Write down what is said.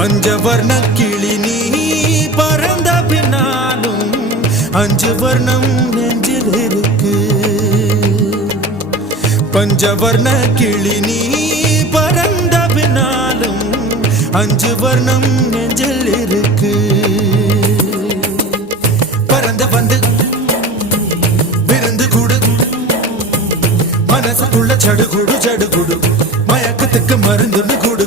பஞ்சவர்ண கிளி நீ பறந்த பின்னாலும் 5 வர்ணம் நெஞ்சில் இருக்கு. பஞ்சவர்ண கிளி நீ பறந்த பின்னாலும் 5 வர்ணம் நெஞ்சில் இருக்கு. பறந்து வந்து விருந்து கூடு, மனசுக்குள்ள சடுகுடு சடுகுடு, மயக்கத்துக்கு மருந்துன்னு கூடு.